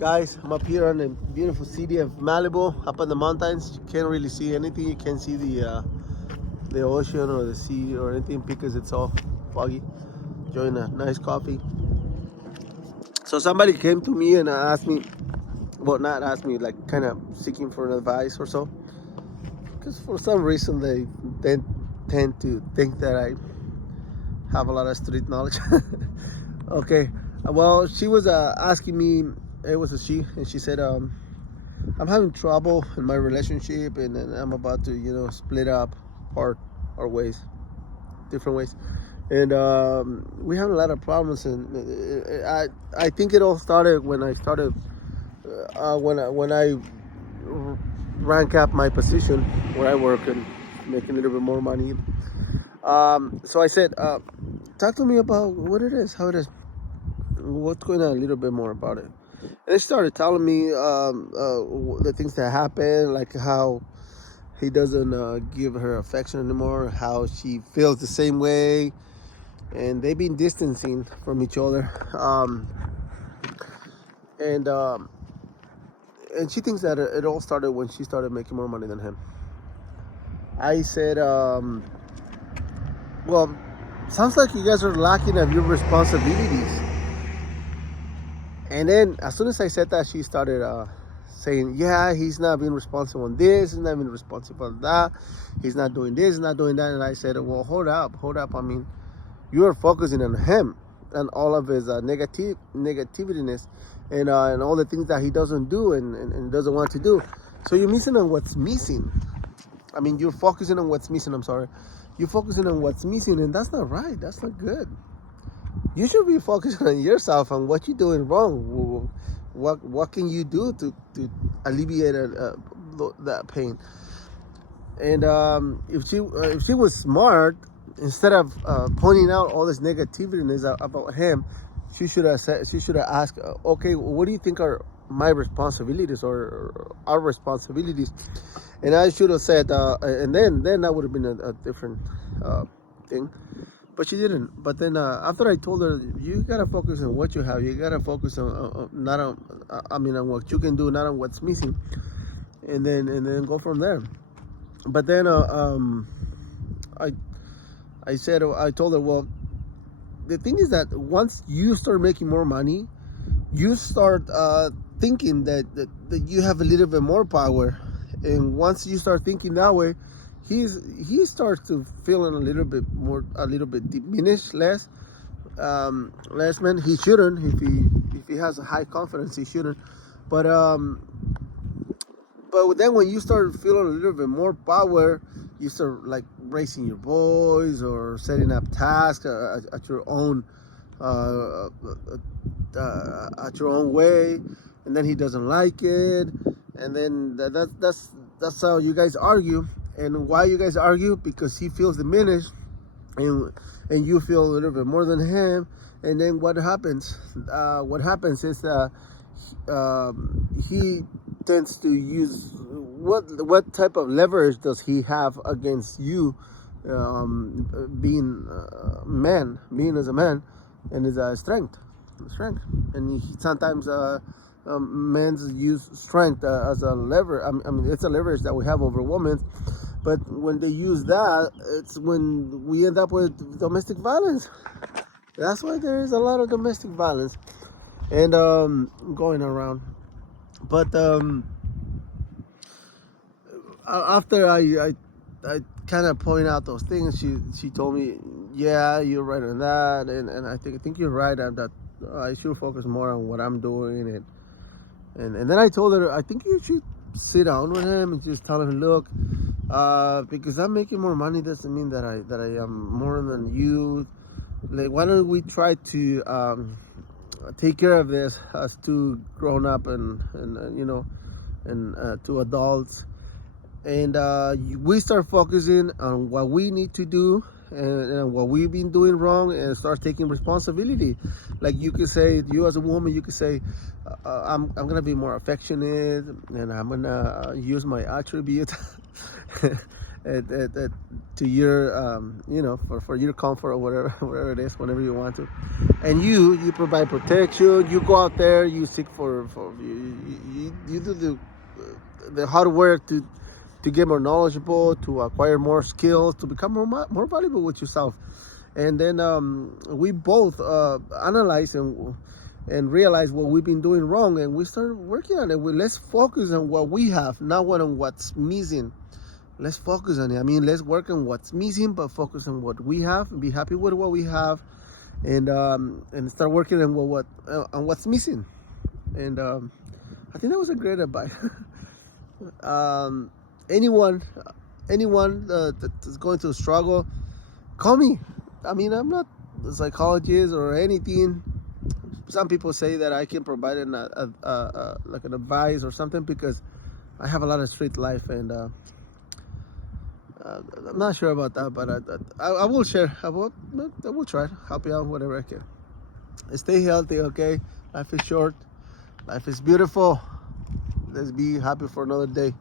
Guys, I'm up here in the beautiful city of Malibu, up in the mountains. You can't really see anything. You can't see the ocean or the sea or anything because it's all foggy. Enjoying a nice coffee. So somebody came to me and asked me, well, not asked me, like kind of seeking for advice or so. Because for some reason they tend to think that I have a lot of street knowledge. Okay, well, she was asking me, it was a she, and she said, I'm having trouble in my relationship, and I'm about to, split up, part our ways, different ways, and we have a lot of problems. And I think it all started when I started when I rank up my position where I work and making a little bit more money. So I said, talk to me about what it is, how it is, what's going on, a little bit more about it. And they started telling me the things that happen, like how he doesn't give her affection anymore, how she feels the same way, and they've been distancing from each other. And she thinks that it all started when she started making more money than him. I said, well, sounds like you guys are lacking of your responsibilities. And then as soon as I said that, she started saying, yeah, he's not being responsible on this, he's not being responsible on that, he's not doing this, he's not doing that. And I said, well, hold up. I mean, you are focusing on him and all of his negativityness and all the things that he doesn't do and doesn't want to do. So you're missing on what's missing. I mean, you're focusing on what's missing. I'm sorry. You're focusing on what's missing, and that's not right. That's not good. You should be focusing on yourself and what you're doing wrong. What can you do to alleviate that pain? And if she was smart, instead of pointing out all this negativity about him, she should have asked, okay, what do you think are my responsibilities or our responsibilities? And I should have said, and then that would have been a different thing. But she didn't. But then after I told her, you gotta focus on what you have. You gotta focus on not on, on what you can do, not on what's missing, and then go from there. But then I told her, well, the thing is that once you start making more money, you start thinking that you have a little bit more power, and once you start thinking that way, he starts to feeling a little bit diminished, less man. He shouldn't. If he has a high confidence, he shouldn't. But then when you start feeling a little bit more power, you start like raising your voice or setting up tasks at your own way, and then he doesn't like it, and then that's how you guys argue. And why you guys argue? Because he feels diminished, and you feel a little bit more than him. And then what happens? What happens is he tends to use what type of leverage does he have against you, being as a man, and his strength, and sometimes men use strength as a lever. I mean, it's a leverage that we have over women. But when they use that, it's when we end up with domestic violence. That's why there is a lot of domestic violence and going around. But after I kind of point out those things, she told me, yeah, you're right on that, and I think you're right on that. I should focus more on what I'm doing, and then I told her, I think you should sit down with him and just tell him, look, because I'm making more money doesn't mean that I am more than you. Like, why don't we try to take care of this as two grown up and two adults, and we start focusing on what we need to do and what we've been doing wrong, and start taking responsibility. Like, you could say, you as a woman, you could say, I'm gonna be more affectionate, and I'm gonna use my attribute to your for your comfort or whatever whatever it is, whenever you want to. And you provide protection. You go out there, you seek for you do the hard work to get more knowledgeable, to acquire more skills, to become more valuable with yourself. And then we both analyze and realize what we've been doing wrong, and we start working on it. Let's focus on what we have, not on what's missing. Let's focus on it. I mean, let's work on what's missing, but focus on what we have and be happy with what we have, and start working on on what's missing. And I think that was a great advice. Anyone that's going to struggle, call me. I mean, I'm not a psychologist or anything. Some people say that I can provide like an advice or something, because I have a lot of street life, and I'm not sure about that, but I will share. I will try to help you out whatever I can. Stay healthy, okay? Life is short. Life is beautiful. Let's be happy for another day.